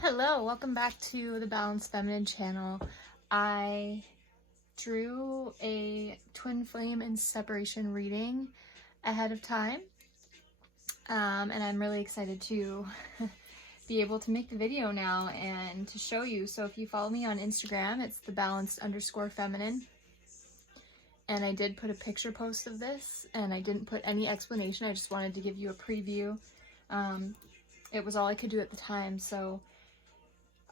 Hello, welcome back to the Balanced Feminine channel. I drew a twin flame and separation reading ahead of time, and I'm really excited to be able to make the video now and to show you. So if you follow me on Instagram, it's thebalanced_feminine, and I did put a picture post of this, and I didn't put any explanation. I just wanted to give you a preview. It was all I could do at the time, so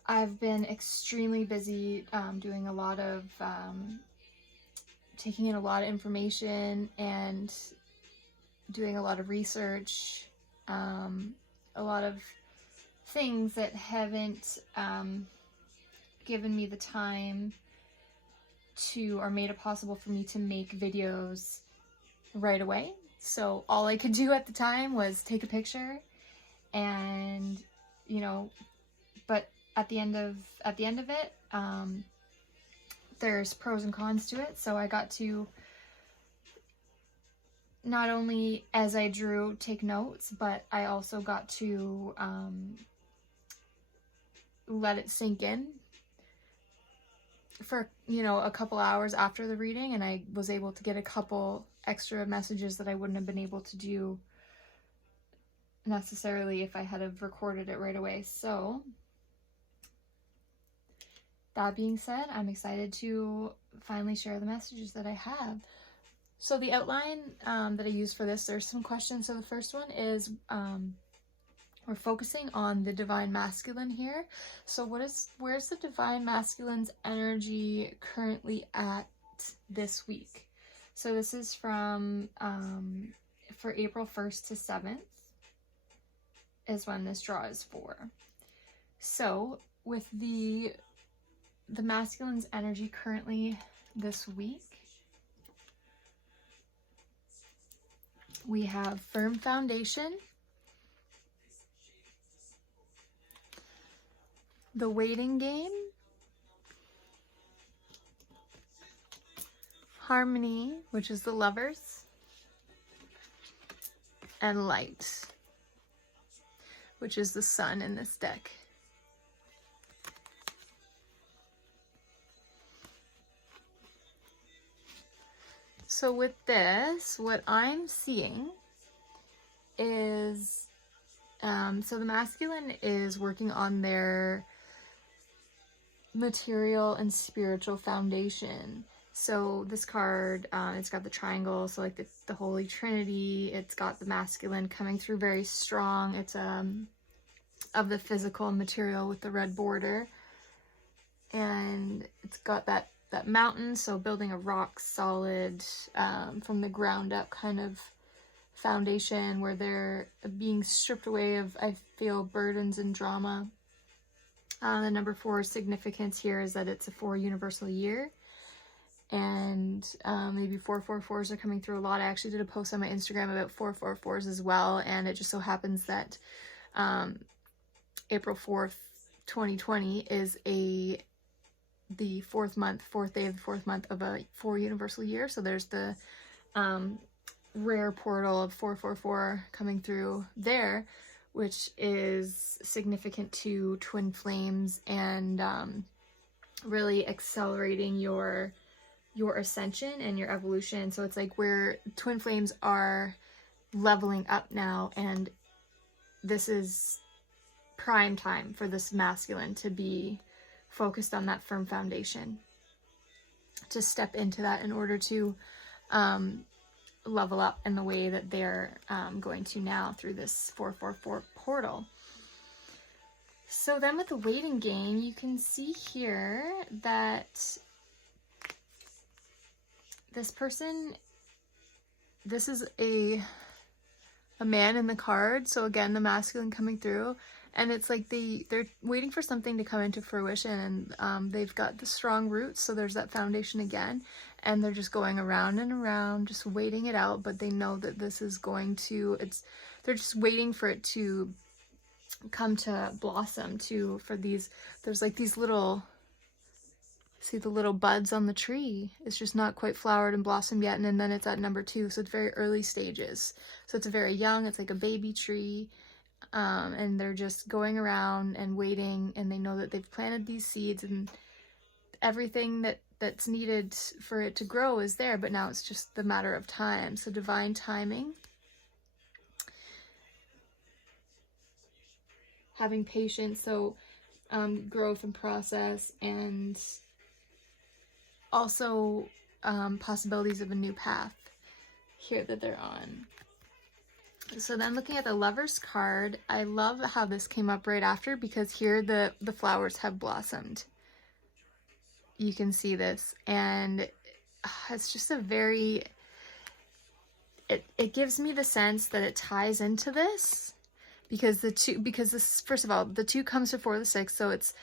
I've been extremely busy doing a lot of, taking in a lot of information and doing a lot of research, a lot of things that haven't given me the time to, or made it possible for me to make videos right away. So all I could do at the time was take a picture and, but at the end of it, there's pros and cons to it. So I got to not only, as I drew, take notes, but I also got to let it sink in for, a couple hours after the reading, and I was able to get a couple extra messages that I wouldn't have been able to do necessarily if I had have recorded it right away. So that being said, I'm excited to finally share the messages that I have. So the outline that I use for this, there's some questions. So the first one is, we're focusing on the divine masculine here. So where's the divine masculine's energy currently at this week? So this is from, for April 1st to 7th is when this draw is for. So with the masculine's energy currently this week, we have firm foundation, the waiting game, harmony, which is the lovers, and light, which is the sun in this deck. So with this, what I'm seeing is, so the masculine is working on their material and spiritual foundation. So this card, it's got the triangle, so like the Holy Trinity. It's got the masculine coming through very strong. It's of the physical material with the red border, and it's got that mountain, so building a rock solid from the ground up kind of foundation where they're being stripped away of, I feel, burdens and drama. The number 4 significance here is that it's a 4 universal year, and maybe 444s are coming through a lot. I actually did a post on my Instagram about 444s as well, and it just so happens that April 4th, 2020 is the fourth day of the fourth month of a 4 universal year. So there's the rare portal of 444 coming through there, which is significant to twin flames and really accelerating your ascension and your evolution. So it's like where twin flames are leveling up now, and this is prime time for this masculine to be focused on that firm foundation, to step into that in order to level up in the way that they're going to now through this 444 portal. So then with the waiting game, you can see here that this person, this is a man in the card. So again, the masculine coming through. And it's like they're waiting for something to come into fruition, and they've got the strong roots, so there's that foundation again, and they're just going around and around, just waiting it out, but they know that this is going to, they're just waiting for it to come to blossom there's like these little, see the little buds on the tree? It's just not quite flowered and blossomed yet, and then it's at number 2, so it's very early stages. So it's very young, it's like a baby tree. and they're just going around and waiting, and they know that they've planted these seeds and everything that's needed for it to grow is there, but now it's just the matter of time. So divine timing, having patience, so growth and process, and also possibilities of a new path here that they're on. So then looking at the Lover's card, I love how this came up right after, because here the flowers have blossomed. You can see this, and it's just a very, it gives me the sense that it ties into this, because this, first of all, the 2 comes before the 6, so it's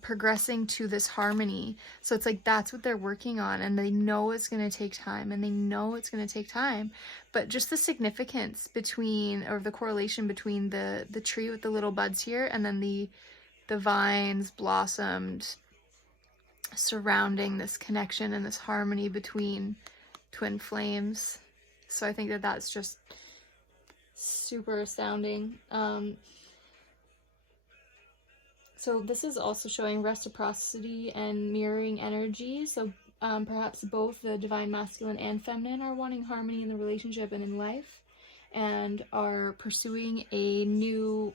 progressing to this harmony. So it's like that's what they're working on, and they know it's going to take time, but just the significance between, or the correlation between the tree with the little buds here, and then the vines blossomed surrounding this connection and this harmony between twin flames. So I think that that's just super astounding. So this is also showing reciprocity and mirroring energy. So perhaps both the divine masculine and feminine are wanting harmony in the relationship and in life, and are pursuing a new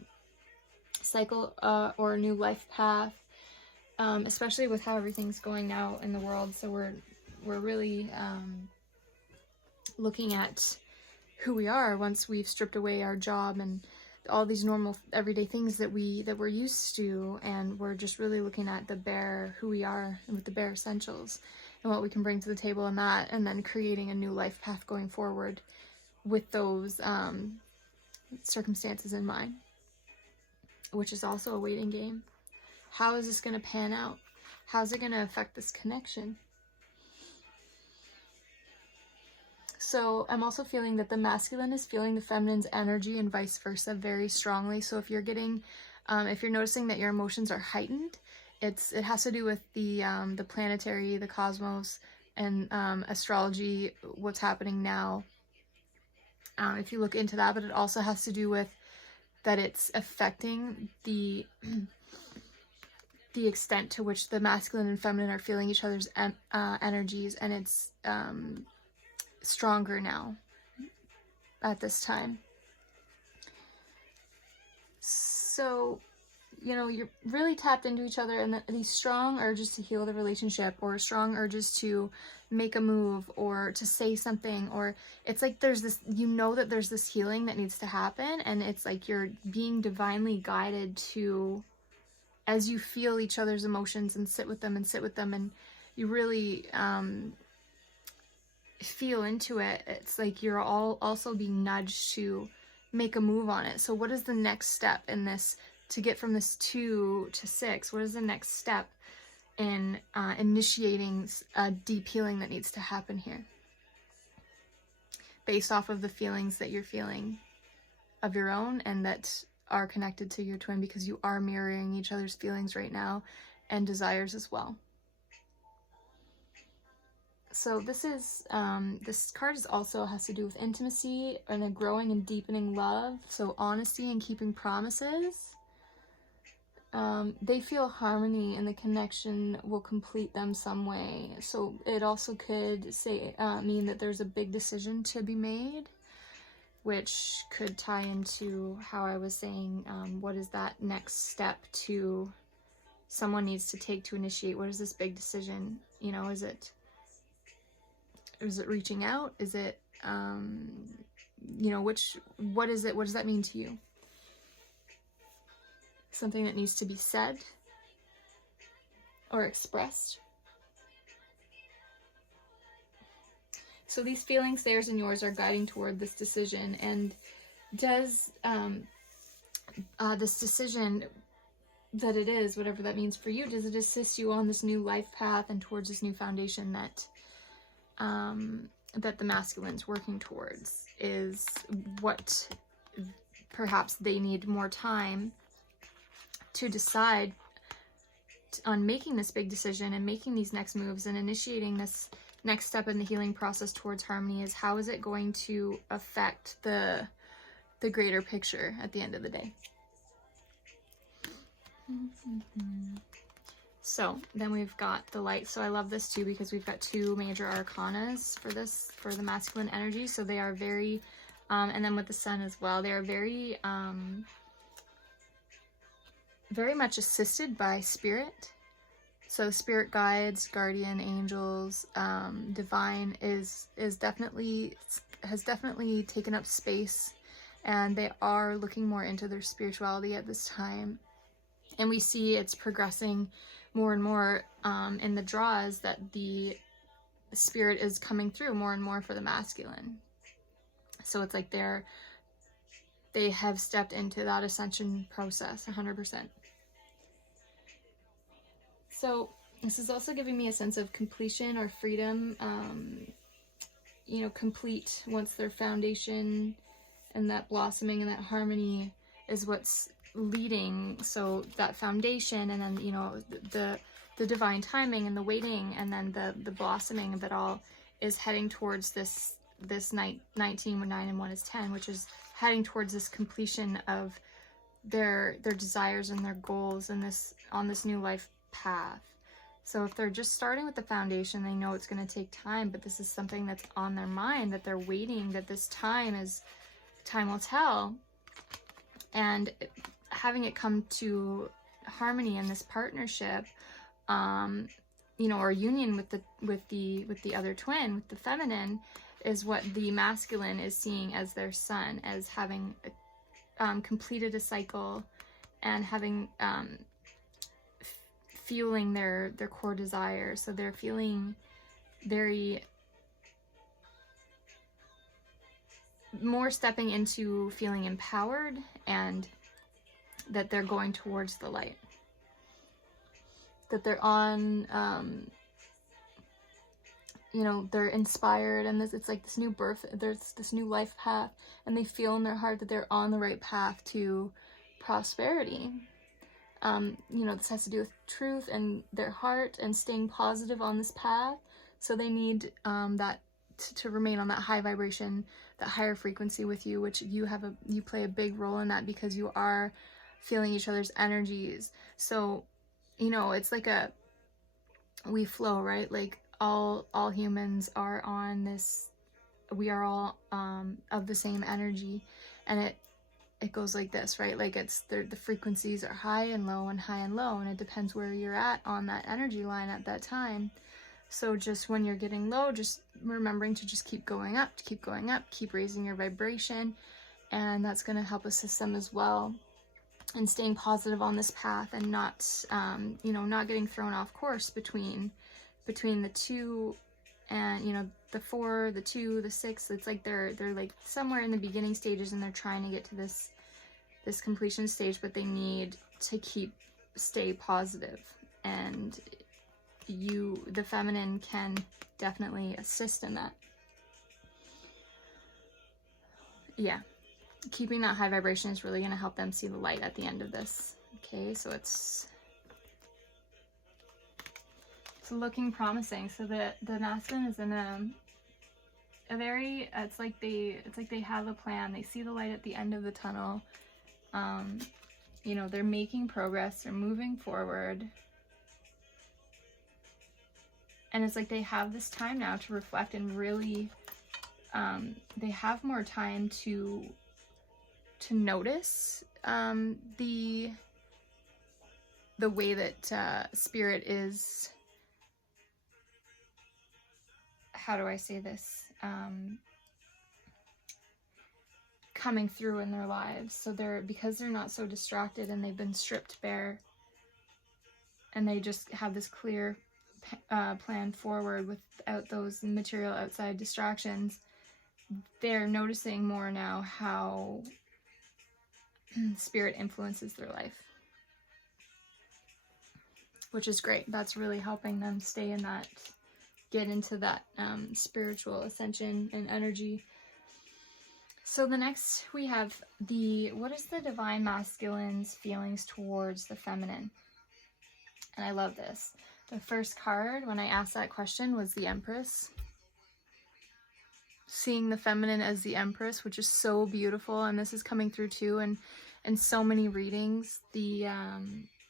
cycle or a new life path, especially with how everything's going now in the world. So we're really looking at who we are once we've stripped away our job and all these normal everyday things that we're used to, and we're just really looking at the bare who we are, and with the bare essentials and what we can bring to the table in that, and then creating a new life path going forward with those circumstances in mind, which is also a waiting game. How is this going to pan out? How's it going to affect this connection? So I'm also feeling that the masculine is feeling the feminine's energy, and vice versa, very strongly. So if you're getting, if you're noticing that your emotions are heightened, it has to do with the planetary, the cosmos, and astrology, what's happening now. If you look into that, but it also has to do with that it's affecting the extent to which the masculine and feminine are feeling each other's energies, and it's stronger now at this time. So, you know, you're really tapped into each other, and these strong urges to heal the relationship, or strong urges to make a move or to say something, or it's like there's this, you know, that there's this healing that needs to happen, and it's like you're being divinely guided to, as you feel each other's emotions and sit with them, and you really feel into it. It's like you're all also being nudged to make a move on it. So what is the next step in this to get from this 2 to 6? What is the next step in initiating a deep healing that needs to happen here, based off of the feelings that you're feeling of your own and that are connected to your twin, because you are mirroring each other's feelings right now and desires as well. So this is, this card is also has to do with intimacy and a growing and deepening love. So honesty and keeping promises. They feel harmony, and the connection will complete them some way. So it also could say, mean that there's a big decision to be made, which could tie into how I was saying, what is that next step to someone needs to take to initiate? What is this big decision? You know, is it reaching out? Is it, you know, what is it? What does that mean to you? Something that needs to be said or expressed. So these feelings, theirs and yours, are guiding toward this decision. And does this decision that it is, whatever that means for you, does it assist you on this new life path and towards this new foundation that that the masculine's working towards? Is what perhaps they need more time to decide on making this big decision and making these next moves and initiating this next step in the healing process towards harmony? Is how is it going to affect the the greater picture at the end of the day. So then we've got the light. So I love this too because we've got two major arcanas for this, for the masculine energy. So they are very, and then with the sun as well, they are very, very much assisted by spirit. So spirit guides, guardian angels, divine has definitely taken up space, and they are looking more into their spirituality at this time. And we see it's progressing more and more in the draws, that the spirit is coming through more and more for the masculine. So it's like they have stepped into that ascension process 100%. So this is also giving me a sense of completion or freedom, you know, complete once their foundation and that blossoming and that harmony is what's leading. So that foundation, and then, you know, the divine timing and the waiting, and then the blossoming of it all is heading towards this 19 with 9 and 1 is 10, which is heading towards this completion of their desires and their goals in on this new life path. So if they're just starting with the foundation, they know it's going to take time, but this is something that's on their mind, that they're waiting, that this time will tell. And having it come to harmony in this partnership, you know, or union with the other twin, with the feminine, is what the masculine is seeing as their sun, as having completed a cycle and having fueling their core desires. So they're feeling very more stepping into feeling empowered, and that they're going towards the light, that they're on you know, they're inspired, and it's like this new birth, there's this new life path, and they feel in their heart that they're on the right path to prosperity. You know, this has to do with truth and their heart and staying positive on this path. So they need that to remain on that high vibration, that higher frequency with you, which you play a big role in that, because you are feeling each other's energies. So, you know, it's like we flow, right? Like all humans are on this, we are all of the same energy, and it goes like this, right? Like the frequencies are high and low and high and low, and it depends where you're at on that energy line at that time. So just when you're getting low, just remembering to just keep going up, keep raising your vibration, and that's going to help assist them as well, and staying positive on this path, and not you know, not getting thrown off course between the 2 and, you know, the 4, the 2, the 6. It's like they're like somewhere in the beginning stages, and they're trying to get to this completion stage, but they need to stay positive, and the feminine can definitely assist in that. Yeah, keeping that high vibration is really going to help them see the light at the end of this. Okay, so it's looking promising. So the masculine is in a very, it's like they have a plan. They see the light at the end of the tunnel. You know, they're making progress, they're moving forward, and it's like they have this time now to reflect, and really they have more time to notice the way that spirit is, how do I say this, coming through in their lives. So because they're not so distracted, and they've been stripped bare, and they just have this clear plan forward without those material outside distractions, they're noticing more now how spirit influences their life, which is great. That's really helping them stay in that, get into that spiritual ascension and energy. So the next we have what is the divine masculine's feelings towards the feminine? And I love this. The first card when I asked that question was the Empress. seeing the feminine as the Empress, which is so beautiful, and this is coming through too, and in so many readings.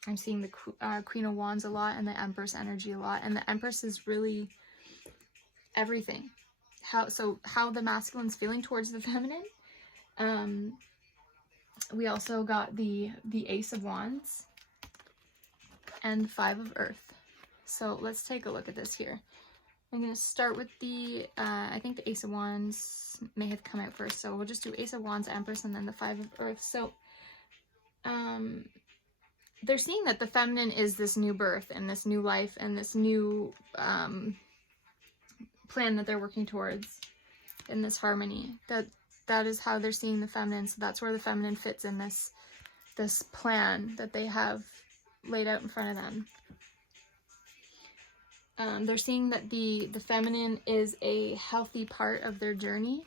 I'm seeing the Queen of Wands a lot and the Empress energy a lot, and the Empress is really everything. How the masculine's feeling towards the feminine. We also got the Ace of Wands and 5 of Earth. So let's take a look at this here. I'm going to start with I think the Ace of Wands may have come out first, so we'll just do Ace of Wands, Empress, and then the 5 of Earth. So they're seeing that the feminine is this new birth and this new life and this new plan that they're working towards in this harmony. That is how they're seeing the feminine. So that's where the feminine fits in this plan that they have laid out in front of them. They're seeing that the feminine is a healthy part of their journey.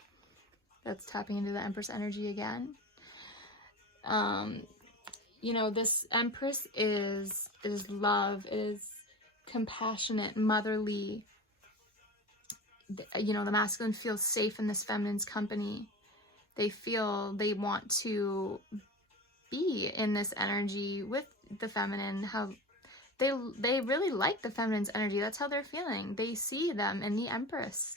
That's tapping into the Empress energy again. You know, this Empress is love, is compassionate, motherly. You know, the masculine feels safe in this feminine's company. They feel they want to be in this energy with the feminine. How they really like the feminine's energy. That's how they're feeling. They see them in the Empress.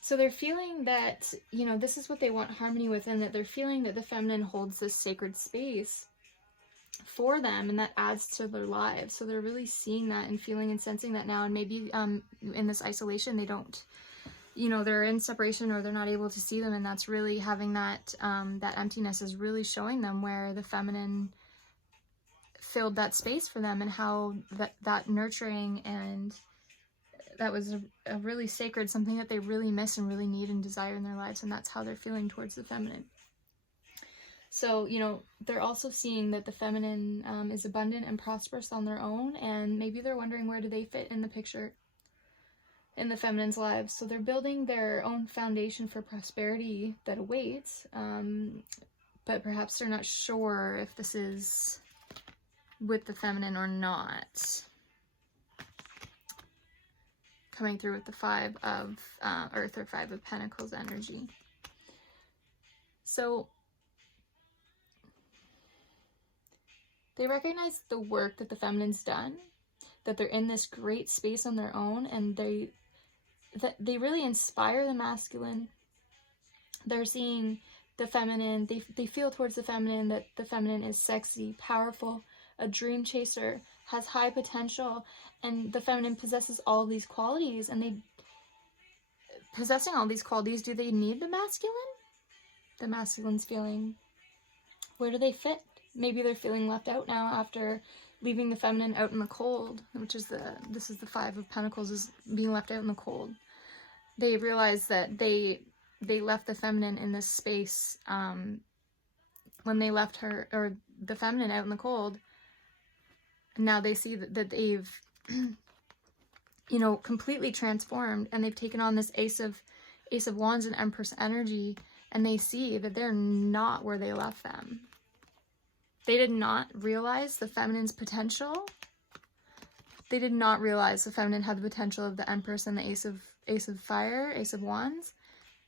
So they're feeling that, you know, this is what they want harmony with, and that they're feeling that the feminine holds this sacred space for them, and that adds to their lives. So they're really seeing that and feeling and sensing that now. And maybe in this isolation, they don't, you know, they're in separation or they're not able to see them, and that's really having that that emptiness is really showing them where the feminine filled that space for them, and how that nurturing, and that was a really sacred, something that they really miss and really need and desire in their lives, and that's how they're feeling towards the feminine. So, you know, they're also seeing that the feminine is abundant and prosperous on their own, and maybe they're wondering, where do they fit in the picture in the feminine's lives? So they're building their own foundation for prosperity that awaits, but perhaps they're not sure if this is with the feminine or not. Coming through with the 5 of Earth or 5 of Pentacles energy. So they recognize the work that the feminine's done, that they're in this great space on their own, and they really inspire the masculine. They're seeing the feminine, they feel towards the feminine that the feminine is sexy, powerful, a dream chaser, has high potential, and the feminine possesses all these qualities. And possessing all these qualities, do they need the masculine? The masculine's feeling, where do they fit? Maybe they're feeling left out now after leaving the feminine out in the cold, which is this is the 5 of Pentacles, is being left out in the cold. They realize that they left the feminine in this space when they left her, or the feminine, out in the cold. Now they see that they've, you know, completely transformed, and they've taken on this Ace of Wands and Empress energy, and they see that they're not where they left them. They did not realize the feminine's potential. They did not realize the feminine had the potential of the Empress and the Ace of Fire, Ace of Wands.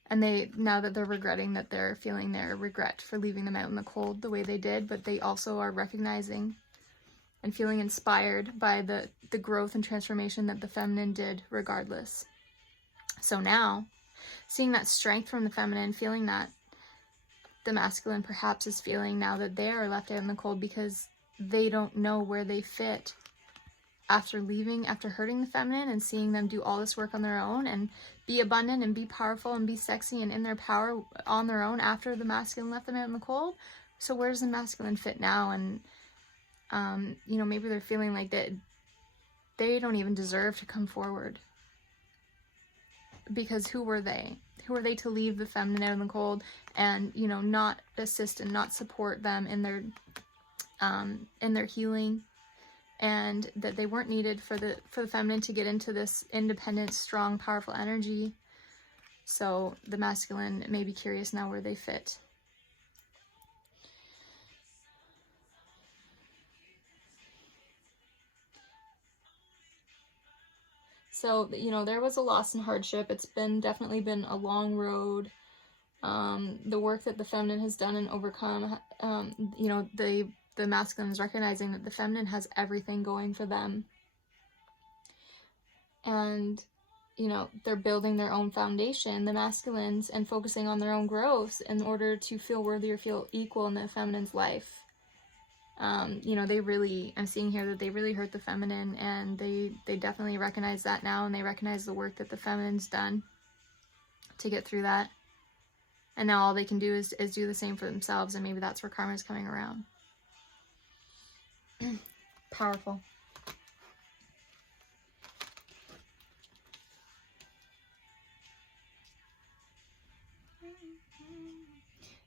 And now that they're regretting, that they're feeling their regret for leaving them out in the cold the way they did, but they also are recognizing and feeling inspired by the growth and transformation that the feminine did regardless. So now, seeing that strength from the feminine, feeling that the masculine perhaps is feeling now that they are left out in the cold because they don't know where they fit after hurting the feminine, and seeing them do all this work on their own and be abundant and be powerful and be sexy and in their power on their own after the masculine left them out in the cold. So where does the masculine fit now? And you know, maybe they're feeling like that they don't even deserve to come forward, because who were they? Who are they to leave the feminine out in the cold and, you know, not assist and not support them in their healing, and that they weren't needed for the feminine to get into this independent, strong, powerful energy. So the masculine may be curious now where they fit. So, you know, there was a loss and hardship. It's definitely been a long road. The work that the feminine has done and overcome, you know, the masculine is recognizing that the feminine has everything going for them. And, you know, they're building their own foundation, the masculines, and focusing on their own growth in order to feel worthy or feel equal in the feminine's life. You know, they really, I'm seeing here that they really hurt the feminine, and they definitely recognize that now, and they recognize the work that the feminine's done to get through that. And now all they can do is do the same for themselves, and maybe that's where karma is coming around. Powerful.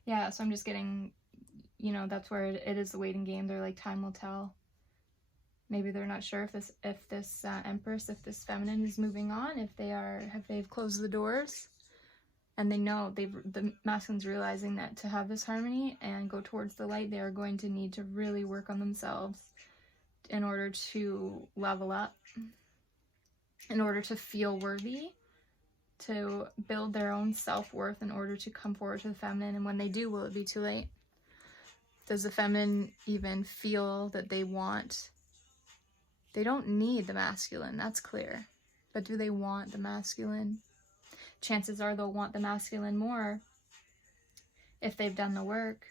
Yeah, so I'm just getting, you know, that's where it is the waiting game. They're like, time will tell. Maybe they're not sure if this Empress, if this feminine is moving on, if they've closed the doors, and they know the masculine's realizing that to have this harmony and go towards the light, they are going to need to really work on themselves in order to level up, in order to feel worthy, to build their own self-worth in order to come forward to the feminine. And when they do, will it be too late? Does the feminine even feel that they don't need the masculine, that's clear. But do they want the masculine? Chances are they'll want the masculine more if they've done the work,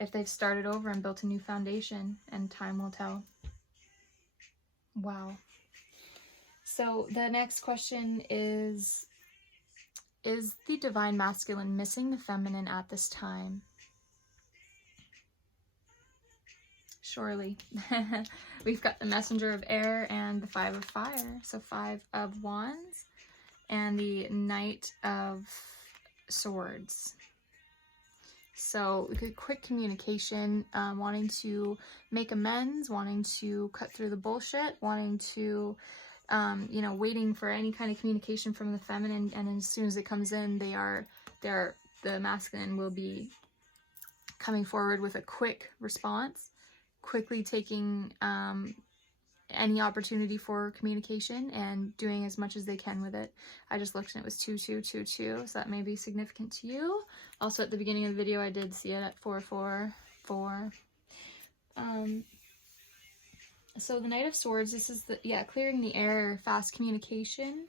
if they've started over and built a new foundation, and time will tell. Wow. So the next question is the divine masculine missing the feminine at this time? Surely. We've got the Messenger of Air and the Five of Fire. So 5 of Wands and the Knight of Swords. So quick communication, wanting to make amends, wanting to cut through the bullshit, wanting to, you know, waiting for any kind of communication from the feminine, and as soon as it comes in, the masculine will be coming forward with a quick response, quickly taking any opportunity for communication and doing as much as they can with it. I just looked and it was 2222, so that may be significant to you. Also at the beginning of the video I did see it at 444. So the Knight of Swords, this is clearing the air, fast communication,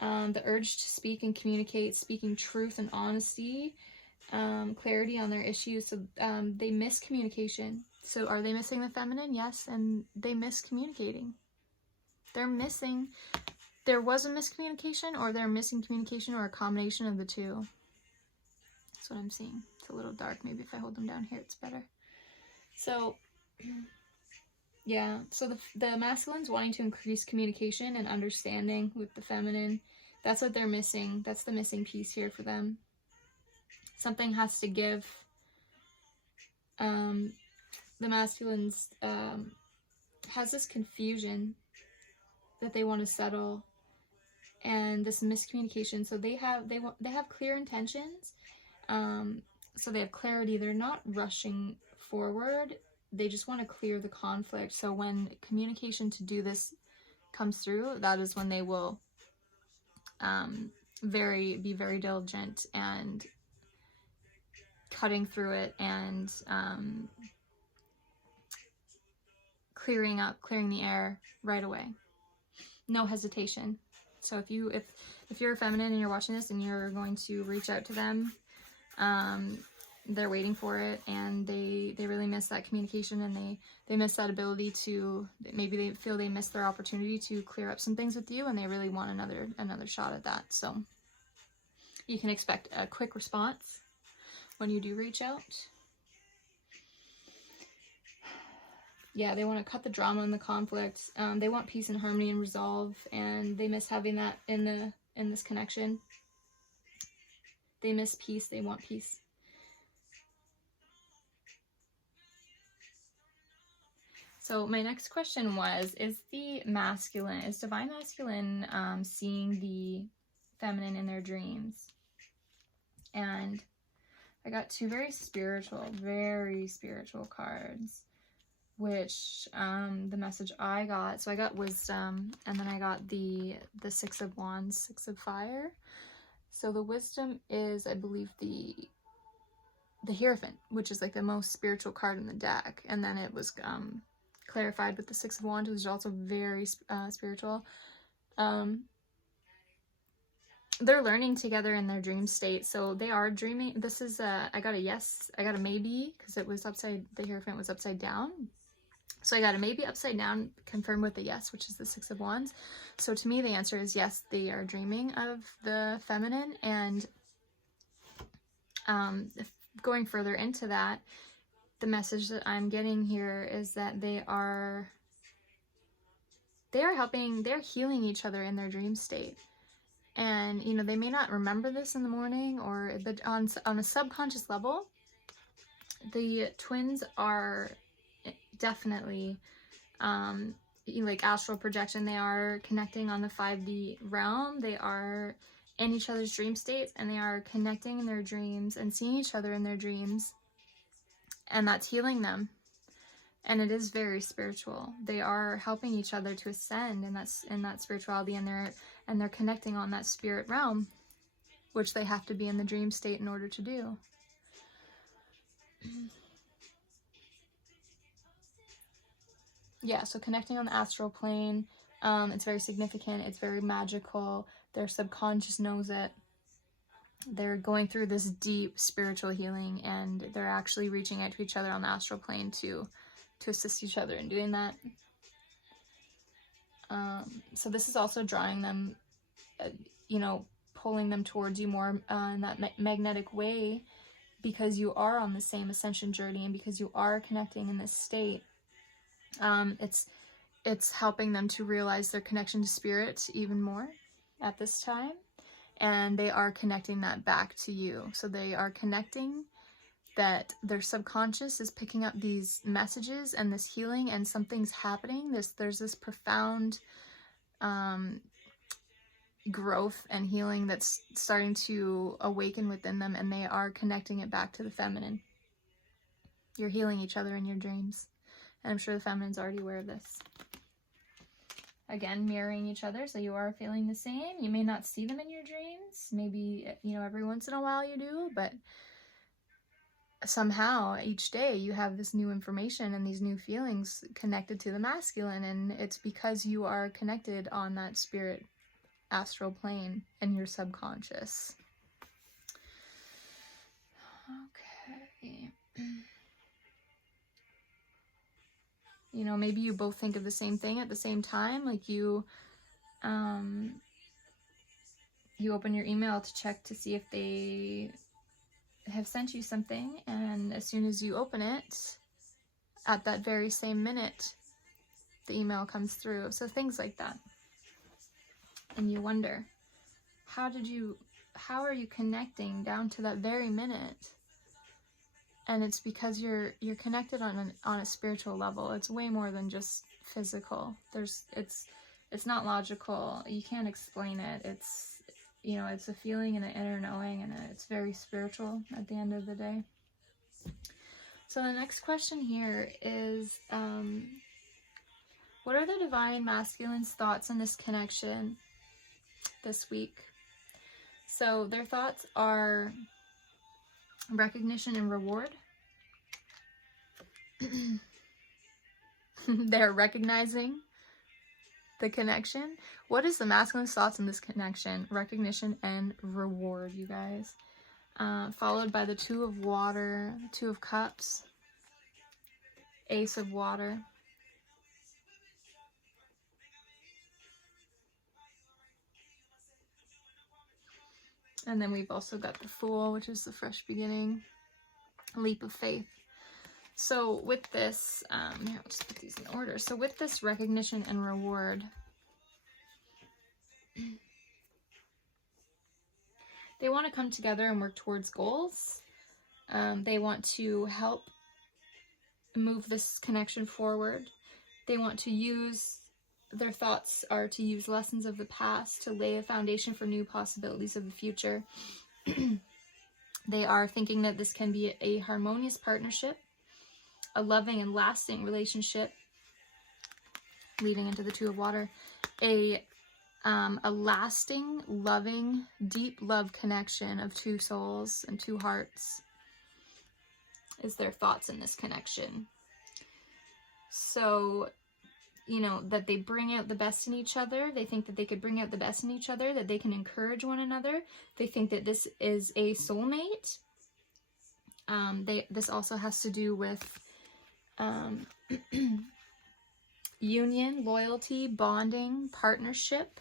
the urge to speak and communicate, speaking truth and honesty, clarity on their issues. So they miss communication. So are they missing the feminine? Yes, and they miss communicating. There was a miscommunication, or they're missing communication, or a combination of the two. That's what I'm seeing. It's a little dark. Maybe if I hold them down here, it's better. So, yeah. So the masculine's wanting to increase communication and understanding with the feminine. That's what they're missing. That's the missing piece here for them. Something has to give. The masculine's has this confusion that they want to settle, and this miscommunication. So they have clear intentions. So they have clarity. They're not rushing forward. They just want to clear the conflict. So when communication to do this comes through, that is when they will be very diligent and cutting through it and clearing the air right away. No hesitation. So if you're a feminine and you're watching this and you're going to reach out to them, they're waiting for it, and they really miss that communication, and they miss that ability to, maybe they feel they missed their opportunity to clear up some things with you, and they really want another shot at that. So you can expect a quick response when you do reach out. Yeah, they want to cut the drama and the conflict. They want peace and harmony and resolve, and they miss having that in this connection. They miss peace. They want peace. So my next question was, is divine masculine seeing the feminine in their dreams? And I got two very spiritual cards. which the message I got, so I got wisdom, and then I got the Six of Wands, Six of Fire. So the wisdom is, I believe, the Hierophant, which is like the most spiritual card in the deck, and then it was clarified with the Six of Wands, which is also very spiritual. They're learning together in their dream state, so they are dreaming. This is I got a yes, I got a maybe, because it was upside, the Hierophant was upside down. So I got a maybe upside down, confirmed with a yes, which is the Six of Wands. So to me, the answer is yes, they are dreaming of the feminine. And going further into that, the message that I'm getting here is that they are helping, they're healing each other in their dream state. And, you know, they may not remember this in the morning, but on a subconscious level, the twins are definitely, like astral projection. They are connecting on the 5D realm. They are in each other's dream states, and they are connecting in their dreams and seeing each other in their dreams. And that's healing them. And it is very spiritual. They are helping each other to ascend in that spirituality, and they're connecting on that spirit realm, which they have to be in the dream state in order to do. Yeah, so connecting on the astral plane, it's very significant. It's very magical. Their subconscious knows it. They're going through this deep spiritual healing, and they're actually reaching out to each other on the astral plane to assist each other in doing that. So this is also drawing them, pulling them towards you more in that magnetic way, because you are on the same ascension journey, and because you are connecting in this state. It's helping them to realize their connection to spirit even more at this time, and they are connecting that back to you. So they are connecting that their subconscious is picking up these messages and this healing, and something's happening. There's this profound growth and healing that's starting to awaken within them, and they are connecting it back to the feminine. You're healing each other in your dreams, and I'm sure the feminine's already aware of this. Again, mirroring each other, so you are feeling the same. You may not see them in your dreams. Maybe, every once in a while you do, but somehow each day you have this new information and these new feelings connected to the masculine, and it's because you are connected on that spirit astral plane and your subconscious. Okay. Maybe you both think of the same thing at the same time, like you open your email to check to see if they have sent you something, and as soon as you open it, at that very same minute, the email comes through. So things like that. And you wonder, how are you connecting down to that very minute? And it's because you're connected on a spiritual level. It's way more than just physical. It's not logical. You can't explain it. It's a feeling and an inner knowing, and it's very spiritual at the end of the day. So the next question here is, what are the divine masculine's thoughts on this connection this week? So their thoughts are recognition and reward. They're recognizing the connection. What is the masculine's thoughts on this connection? Recognition and reward, you guys. Followed by the Two of Water, Two of Cups, Ace of Water. And then we've also got the Fool, which is the fresh beginning, leap of faith. So with this, here, I'll just put these in order. So with this recognition and reward, they want to come together and work towards goals. They want to help move this connection forward. They want to use, their thoughts are to use lessons of the past to lay a foundation for new possibilities of the future. They are thinking that this can be a harmonious partnership. a loving and lasting relationship, leading into the Two of Water. A lasting, loving, deep love connection of two souls and two hearts is their thoughts in this connection. So, you know, that they bring out the best in each other. They think that they could bring out the best in each other, that they can encourage one another. They think that this is a soulmate. This also has to do with union, loyalty, bonding, partnership,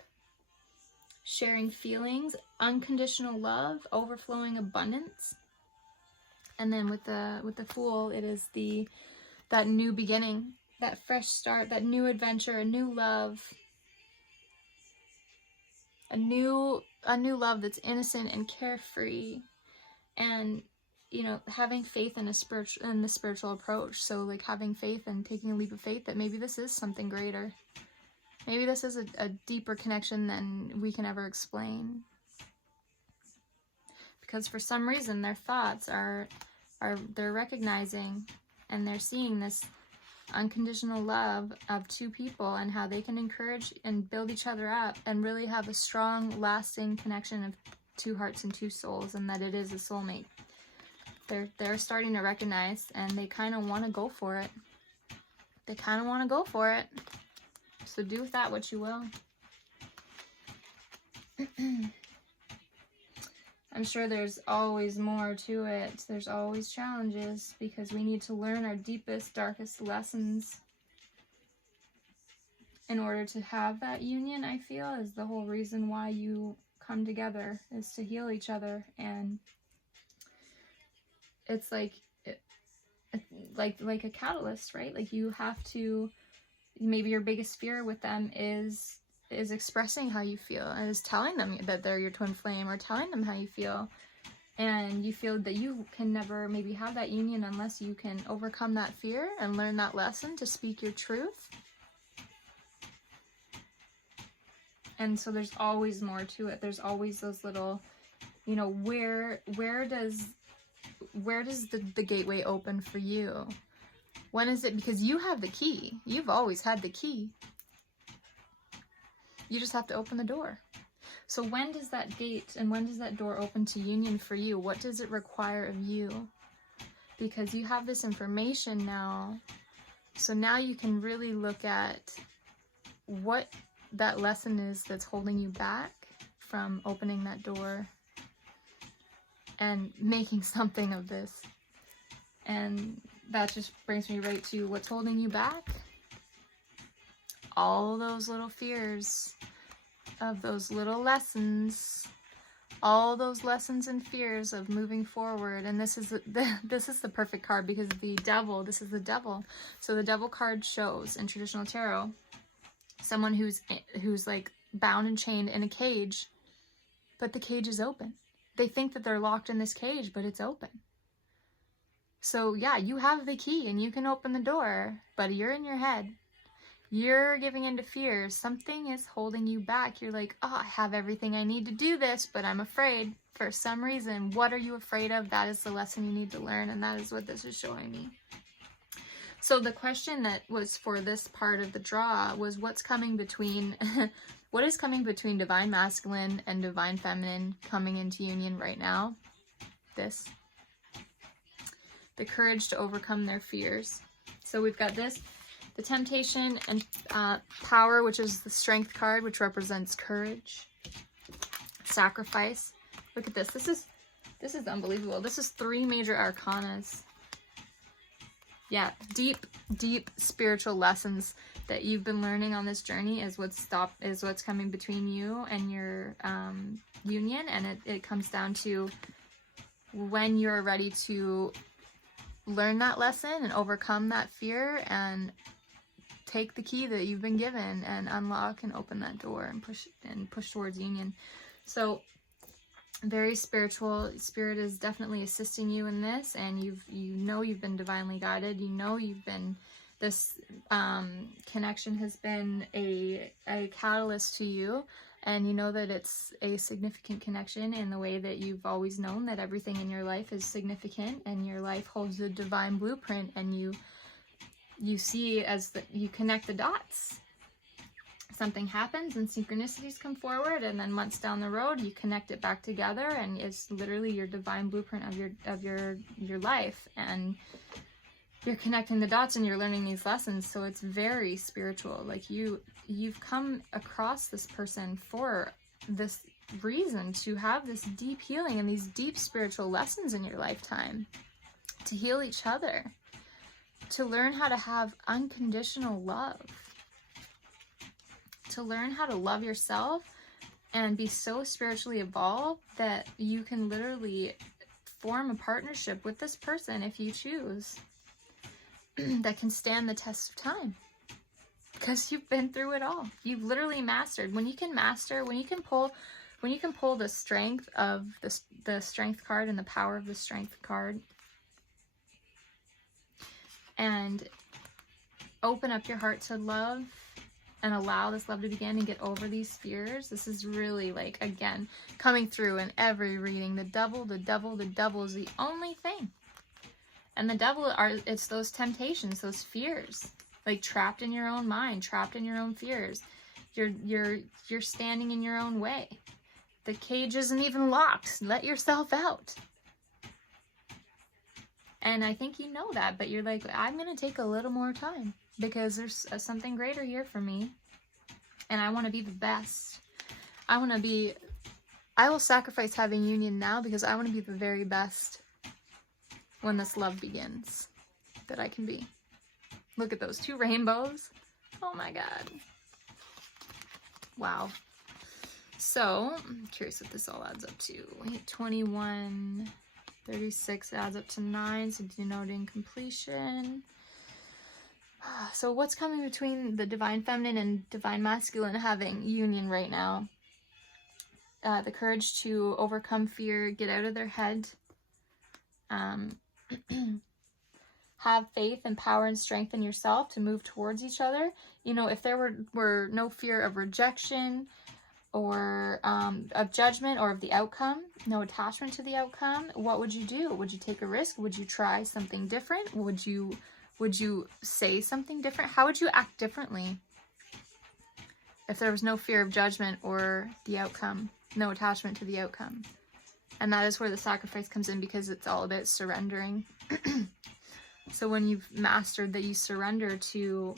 sharing feelings, unconditional love, overflowing abundance. And then with the Fool, it is that new beginning, that fresh start, that new adventure, a new love, a new love that's innocent and carefree, and, you know, having faith in the spiritual approach. So like having faith and taking a leap of faith that maybe this is something greater. Maybe this is a deeper connection than we can ever explain. Because for some reason their thoughts they're recognizing and they're seeing this unconditional love of two people and how they can encourage and build each other up and really have a strong, lasting connection of two hearts and two souls, and that it is a soulmate. They're starting to recognize, and they kind of want to go for it. They kind of want to go for it. So do with that what you will. I'm sure there's always more to it. There's always challenges because we need to learn our deepest, darkest lessons in order to have that union. I feel is the whole reason why you come together, is to heal each other. And it's like a catalyst, right? Like you have to, maybe your biggest fear with them is expressing how you feel, and is telling them that they're your twin flame, or telling them how you feel. And you feel that you can never maybe have that union unless you can overcome that fear and learn that lesson to speak your truth. And so there's always more to it. There's always those little, you know, where does the gateway open for you? When is it? Because you have the key. You've always had the key. You just have to open the door. So when does that gate and when does that door open to union for you? What does it require of you? Because you have this information now. So now you can really look at what that lesson is that's holding you back from opening that door and making something of this. And that just brings me right to what's holding you back. All those little fears of those little lessons, all those lessons and fears of moving forward. And this is the perfect card, because the devil, this is the devil. So the devil card shows in traditional tarot someone who's like bound and chained in a cage, but the cage is open. They think that they're locked in this cage, but it's open. So yeah, you have the key and you can open the door, but you're in your head. You're giving into fear. Something is holding you back. You're like, oh, I have everything I need to do this, but I'm afraid for some reason. What are you afraid of? That is the lesson you need to learn, and that is what this is showing me. So the question that was for this part of the draw was, what's coming between, what is coming between divine masculine and divine feminine coming into union right now? This. The courage to overcome their fears. So we've got this. The temptation and power, which is the strength card, which represents courage, sacrifice. Look at this. This is unbelievable. This is 3 major arcanas. Yeah, deep spiritual lessons that you've been learning on this journey is what's coming between you and your union, and it comes down to when you're ready to learn that lesson and overcome that fear and take the key that you've been given and unlock and open that door and push towards union. So very spiritual. Spirit is definitely assisting you in this, and you've been divinely guided. You've been, this connection has been a catalyst to you And you know that it's a significant connection in the way that you've always known that everything in your life is significant, and your life holds a divine blueprint, and you see as you connect the dots. Something happens and synchronicities come forward, and then months down the road you connect it back together, and it's literally your divine blueprint of your life, and you're connecting the dots and you're learning these lessons. So it's very spiritual. Like you've come across this person for this reason, to have this deep healing and these deep spiritual lessons in your lifetime, to heal each other, to learn how to have unconditional love, to learn how to love yourself and be so spiritually evolved that you can literally form a partnership with this person if you choose, that can stand the test of time, because you've been through it all. You've literally mastered. When you can pull the strength of the strength card and the power of the strength card, and open up your heart to love and allow this love to begin and get over these fears. This is really, like, again, coming through in every reading. The devil is the only thing. And the devil it's those temptations, those fears, like trapped in your own mind, trapped in your own fears. You're standing in your own way. The cage isn't even locked. Let yourself out. And I think you know that, but you're like, I'm going to take a little more time because there's something greater here for me. And I want to be the best. I will sacrifice having union now because I want to be the very best when this love begins that I can be. Look at those 2 rainbows. Oh my God. Wow. So, I'm curious what this all adds up to. 21, 36 adds up to 9, so denoting completion. So what's coming between the divine feminine and divine masculine having union right now? The courage to overcome fear, get out of their head, have faith and power and strength in yourself to move towards each other. You know, if there were no fear of rejection or of judgment or of the outcome, no attachment to the outcome, what would you do? Would you take a risk? Would you try something different? Would you say something different? How would you act differently if there was no fear of judgment or the outcome, no attachment to the outcome? And that is where the sacrifice comes in, because it's all about surrendering. So when you've mastered that, you surrender to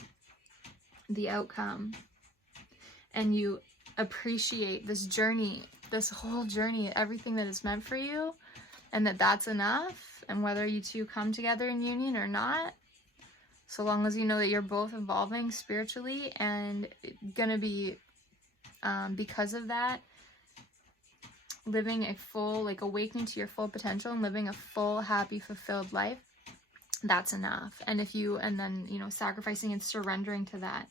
the outcome and you appreciate this journey, this whole journey, everything that is meant for you, and that's enough. And whether you two come together in union or not, so long as you know that you're both evolving spiritually and gonna be, because of that, living a full, like, awakening to your full potential and living a full, happy, fulfilled life, that's enough. And then, you know, sacrificing and surrendering to that,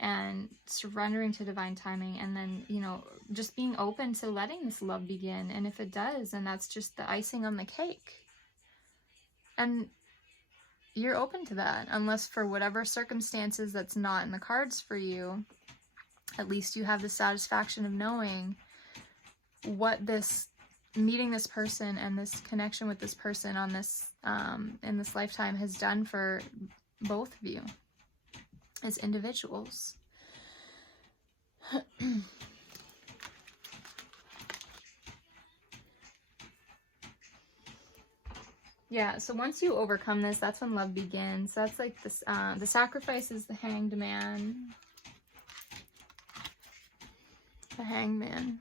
and surrendering to divine timing, and then, you know, just being open to letting this love begin. And if it does, then that's just the icing on the cake. And you're open to that, unless for whatever circumstances that's not in the cards for you, at least you have the satisfaction of knowing what this meeting this person and this connection with this person on this in this lifetime has done for both of you as individuals. Yeah, so once you overcome this, that's when love begins. That's like this, the sacrifice is the hanged man. The hangman.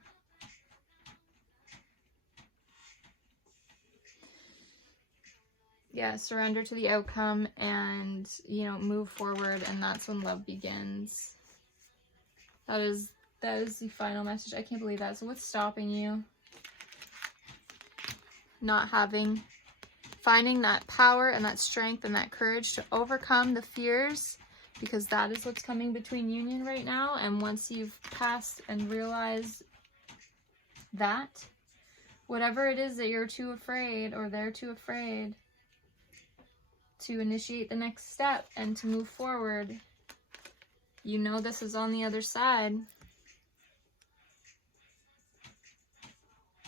Yeah, surrender to the outcome and, you know, move forward, and that's when love begins. That is the final message. I can't believe that. So what's stopping you? Not finding that power and that strength and that courage to overcome the fears, because that is what's coming between union right now. And once you've passed and realized that, whatever it is that you're too afraid or they're too afraid to initiate the next step and to move forward, you know this is on the other side.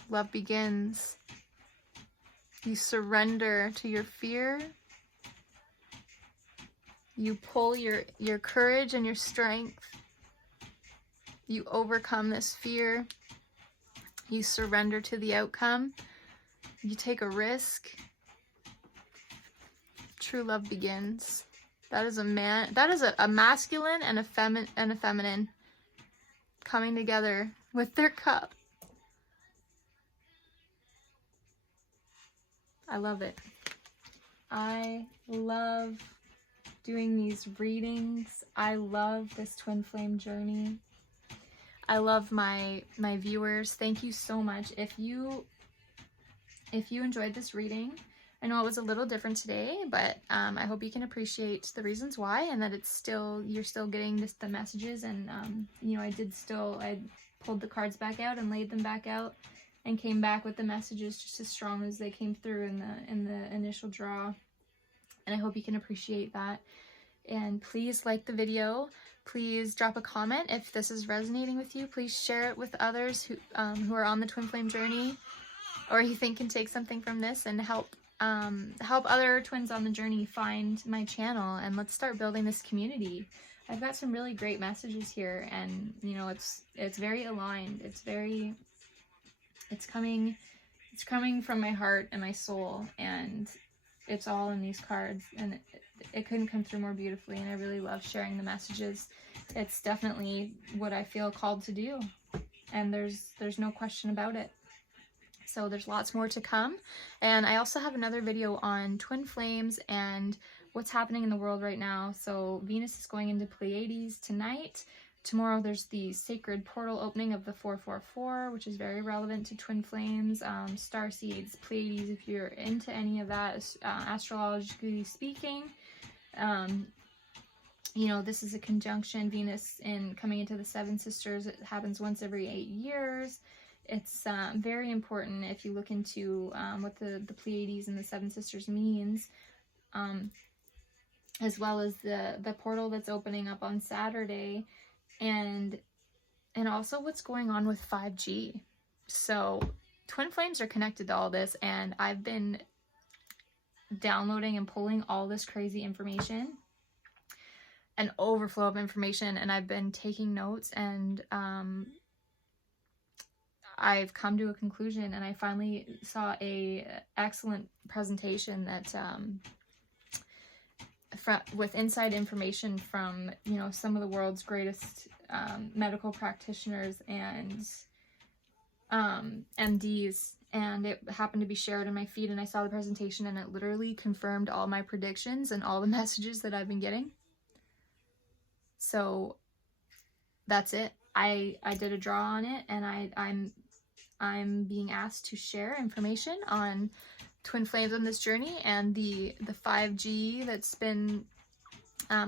Love begins. You surrender to your fear. You pull your courage and your strength. You overcome this fear. You surrender to the outcome. You take a risk. True love begins. That is a masculine and a feminine coming together with their cup. I love it. I love doing these readings. I love this twin flame journey. I love my viewers. Thank you so much. If you enjoyed this reading, I know it was a little different today, but I hope you can appreciate the reasons why, and that you're still getting the messages. And you know, I pulled the cards back out and laid them back out, and came back with the messages just as strong as they came through in the initial draw. And I hope you can appreciate that. And please like the video. Please drop a comment if this is resonating with you. Please share it with others who are on the twin flame journey, or you think can take something from this and help other twins on the journey find my channel. And let's start building this community. I've got some really great messages here, and you know, it's very aligned. It's coming from my heart and my soul, and it's all in these cards, and it couldn't come through more beautifully. And I really love sharing the messages. It's definitely what I feel called to do, and there's no question about it. So there's lots more to come. And I also have another video on twin flames and what's happening in the world right now. So Venus is going into Pleiades tonight. Tomorrow there's the sacred portal opening of the 444, which is very relevant to twin flames, starseeds, Pleiades, if you're into any of that, astrologically speaking. You know, this is a conjunction, Venus coming into the Seven Sisters. It happens once every 8 years. It's very important if you look into what the Pleiades and the Seven Sisters means, as well as the portal that's opening up on Saturday. And also what's going on with 5G. So twin flames are connected to all this, and I've been downloading and pulling all this crazy information, an overflow of information, and I've been taking notes, and I've come to a conclusion, and I finally saw a excellent presentation that with inside information from, you know, some of the world's greatest medical practitioners and MDs, and it happened to be shared in my feed, and I saw the presentation, and it literally confirmed all my predictions and all the messages that I've been getting. So that's it. I did a draw on it, and I'm being asked to share information on twin flames on this journey, and the 5G that's been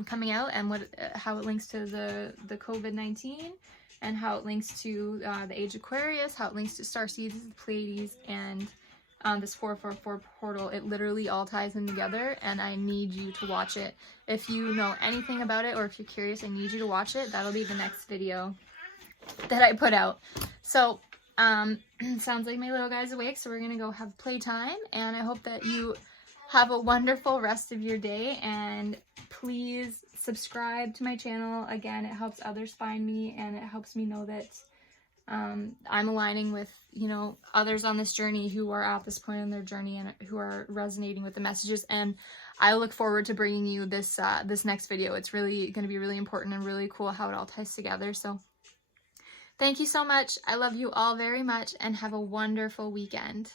coming out, and how it links to the COVID-19, and how it links to the age Aquarius, how it links to starseeds, the Pleiades, and this 444 portal. It literally all ties in together, and I need you to watch it. If you know anything about it, or if you're curious, I need you to watch it. That'll be the next video that I put out. So sounds like my little guy's awake, so we're gonna go have playtime, and I hope that you have a wonderful rest of your day, and please subscribe to my channel. Again, it helps others find me, and it helps me know that I'm aligning with, you know, others on this journey who are at this point in their journey and who are resonating with the messages. And I look forward to bringing you this this next video. It's really going to be really important and really cool how it all ties together. So thank you so much. I love you all very much, and have a wonderful weekend.